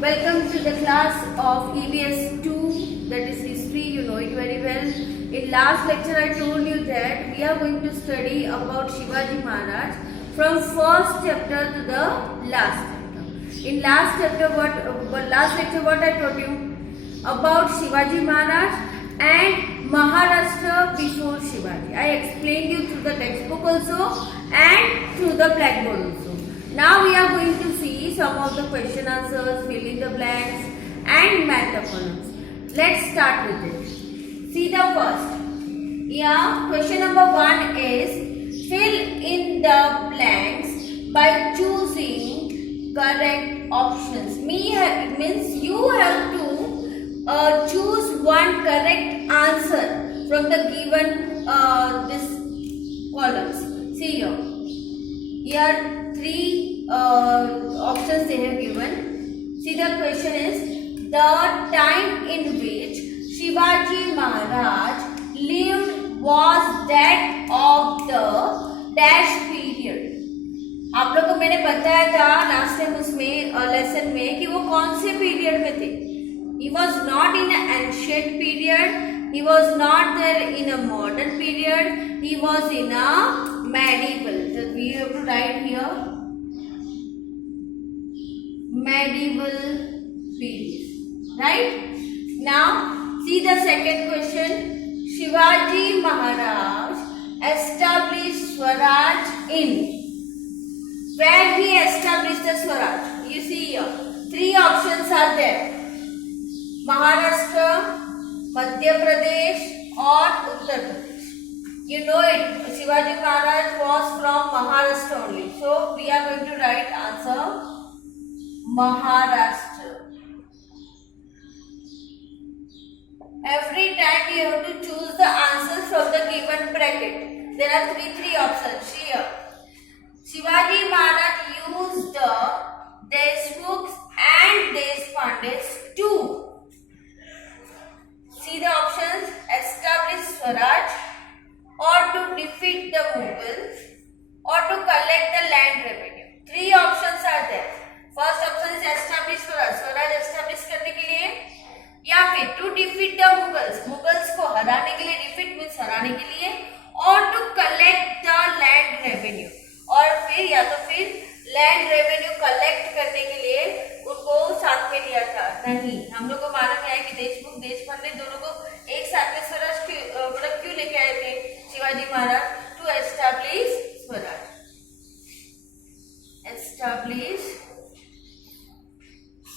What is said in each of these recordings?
Welcome to the class of EVS 2, that is history. You know it very well. In last lecture I told you that we are going to study about Shivaji Maharaj from first chapter to the last chapter. In last lecture what I told you about Shivaji Maharaj and Maharashtra before Shivaji. I explained you through the textbook also and through the blackboard also. Now we are going to see some of the question answers, fill in the blanks and math opponents. Let's start with it. See the first. Yeah, question number 1 is fill in the blanks by choosing correct options. Means you have to choose one correct answer from the given this columns. See here. Here 3 options they have given. See, the question is the time in which Shivaji Maharaj lived was that of the dash period. आप लोगों को मैंने बताया था last time उसमें lesson में कि वो कौन से पीरियड में थे. He was not in an ancient period. He was not there in a modern period. He was in a medieval. So we have to write here medieval period. Right? Now see the second question. Shivaji Maharaj established Swaraj in. Where he established the Swaraj? You see here 3 options are there. Maharashtra, Madhya Pradesh or Uttar Pradesh. You know it. Shivaji Maharaj was from Maharashtra only. So we are going to write answer Maharashtra. Every time you have to choose the answers from the given bracket. There are three options here. Shivaji Maharaj used the Deshmukhs and Deshpandes to. See the options: establish Swaraj, or to defeat the Mughals, or to collect the land revenue. 3 options are there. First option is establish Swaraj. Swaraj establish करने के लिए, या फिर to defeat the Mughals. Mughals को हराने के लिए, defeat means हराने के लिए, और to collect the land revenue. और फिर या तो फिर land revenue collect करने के लिए उनको साथ में लिया था. नहीं, हम लोग को मालूम है कि देशमुख देशपांडे दोनों को एक साथ में स्वराज क्यों लेके आए थे Shivaji Maharaj? To establish swaraj. Establish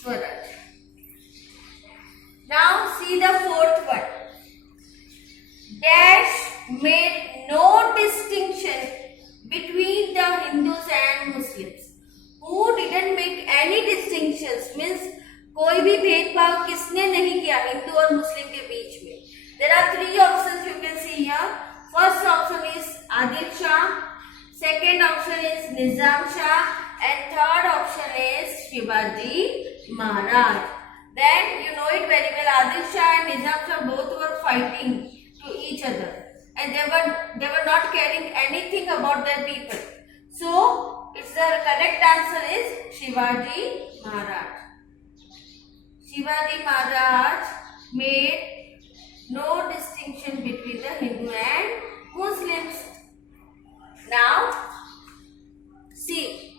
swaraj. Now see the fourth one. Dash made no distinction between the Hindus and Muslims. Who didn't make any distinctions means कोई भी भेदभाव किसने नहीं किया हिंदू और मुस्लिम के बीच में. There are 3 options you can see here. First option is Adil Shah, second option is Nizam Shah, and third option is Shivaji Maharaj. Then you know it very well. Adil Shah and Nizam Shah both were fighting to each other, and they were not caring anything about their people. So it's the correct answer is Shivaji Maharaj. Shivaji Maharaj made no distinction between the Hindu and Muslims. Now see,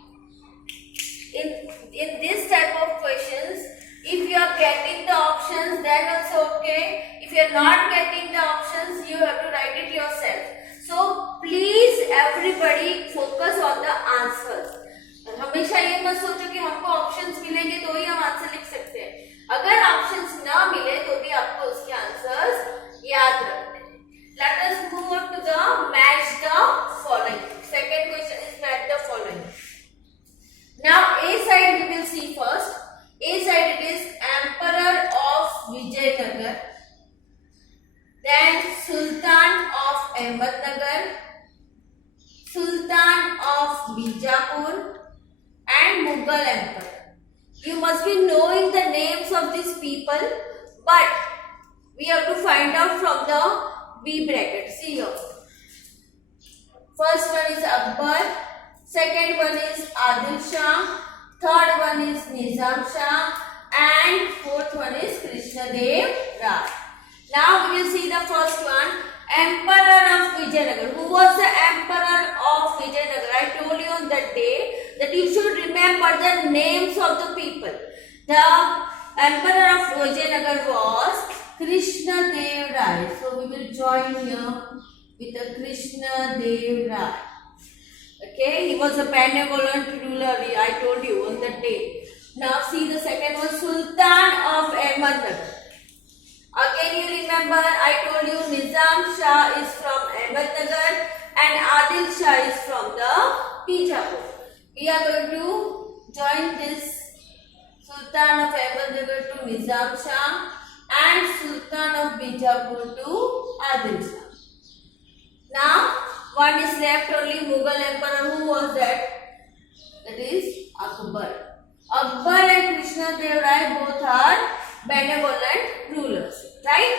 in this type of questions, if you are getting the options then also okay. If you are not getting the options, you have to write it yourself. So please everybody focus on the answers. हमेशा ये मत सोचो कि हमको options मिलेंगे तो ही हम answer लिख सकते हैं. अगर ऑप्शंस ना मिले तो भी आपको उसके आंसर्स याद रखने हैं. Let us move on to the match the following. Second question is match the following. Now A side we will see first. A side it is Emperor of Vijayanagar, then Sultan of Ahmednagar, Sultan of Bijapur, and Mughal Emperor. You must be knowing the names of these people, but we have to find out from the B bracket. See here. First one is Akbar, second one is Adil Shah, third one is Nizam Shah, Krishnadev Rai. Now we will see the first one, Emperor of Vijayanagar. Who was the Emperor of Vijayanagar? I told you on that day that you should remember the names of the people. The Emperor of Vijayanagar was Krishnadev Rai. So we will join here with the Krishnadev Rai. Okay, he was a benevolent ruler, I told you on that day. Now see the second one, Sultan of Ahmednagar. Again you remember I told you Nizam Shah is from Ahmednagar and Adil Shah is from the Bijapur. We are going to join this Sultan of Ahmednagar to Nizam Shah and Sultan of Bijapur to Adil Shah. Now one is left only, Mughal Emperor. Who was that? That is Akbar. Akbar and Krishnadev Rai both are benevolent rulers. Right?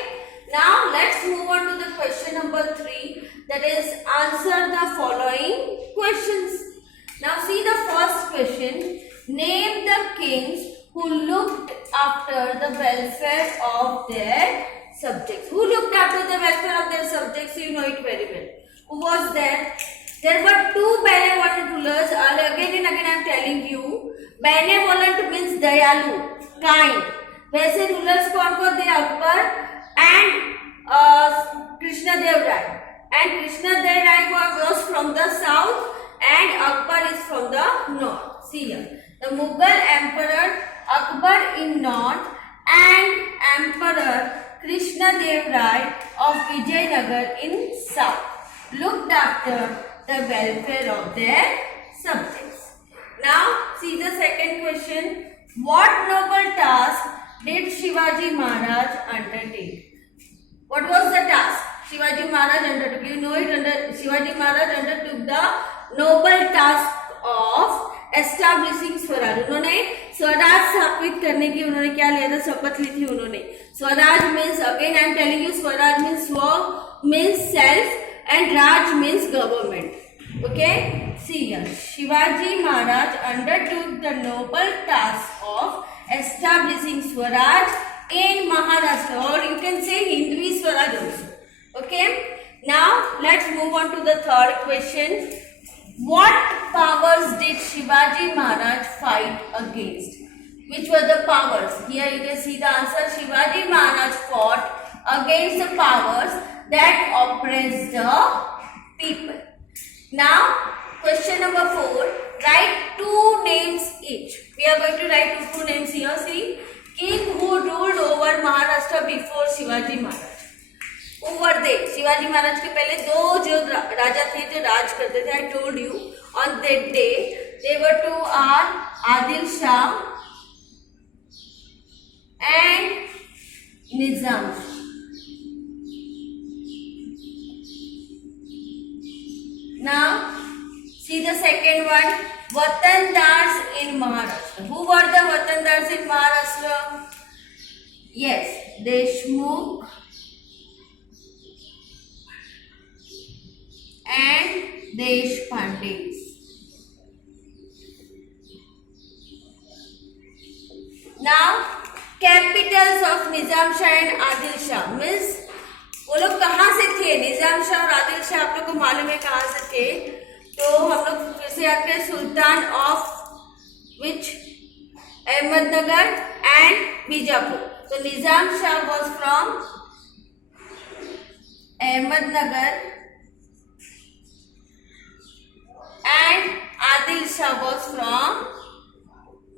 Now let's move on to the question number 3. That is, answer the following questions. Now see the first question. Name the kings who looked after the welfare of their subjects. Who looked after the welfare of their subjects? You know it very well. Who was there? There were two benevolent rulers. Again and again I am telling you. Benevolent means dayalu, kind. वैसे rulers कौन थे? Akbar and Krishnadev Rai. And Krishnadev Rai was from the south and Akbar is from the north. See here. The Mughal Emperor Akbar in north and Emperor Krishnadev Rai of Vijayanagar in south looked after the welfare of their subjects. Now see the second question. What noble task did Shivaji Maharaj undertake? What was the task Shivaji Maharaj undertook? You know it. Shivaji Maharaj undertook the noble task of establishing Swaraj. उन्होंने स्वराज स्थापित करने की उन्होंने क्या लिया था? शपथ ली थी उन्होंने. Swaraj means, again I am telling you, Swaraj means swa means self and Raj means government. Okay, see here. Shivaji Maharaj undertook the noble task of establishing Swaraj in Maharashtra, or you can say Hindvi Swaraj also. Okay, now let's move on to the third question. What powers did Shivaji Maharaj fight against? Which were the powers? Here you can see the answer. Shivaji Maharaj fought against the powers that oppress the people. Now, question number 4. Write two names each. We are going to write two names here. See, king who ruled over Maharashtra before Shivaji Maharaj. Who were they? Shivaji Maharaj के पहले दो जो राजा थे जो राज करते थे. I told you on that day they were two are Adil Shah and Nizam. Now see the second one, Watandars in Maharashtra. Who were the Watandars in Maharashtra? Yes, Deshmukh and Deshpande. Now capitals of Nizam Shah and Adil Shah means वो लोग कहाँ से थे? निजाम शाह और आदिल शाह आप लोग को मालूम है कहाँ से थे. तो हम लोग फिर से आते हैं. Sultan of which? Ahmednagar and Bijapur. तो Nizam Shah was from Ahmednagar and Adil Shah was from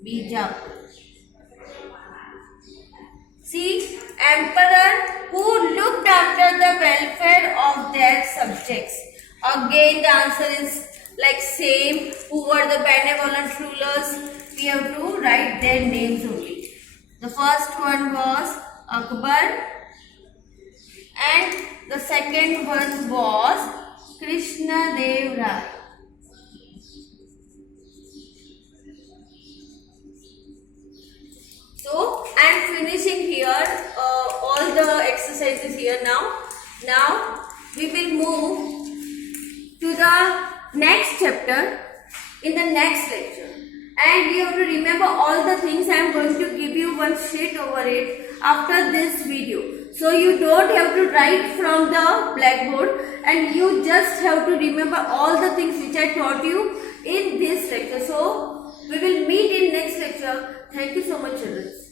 Bijapur. See, emperor who looked after the welfare of their subjects. Again the answer is like same. Who were the benevolent rulers? We have to write their names only. The first one was Akbar and the second one was Krishnadev Rai. So I am finishing here all the exercises here now. Now we will move to the next chapter in the next lecture. And we have to remember all the things. I am going to give you one sheet over it. after this video. So you don't have to write from the blackboard, and you just have to remember all the things which I taught you in this lecture. So we will meet in next lecture. Thank you so much, children.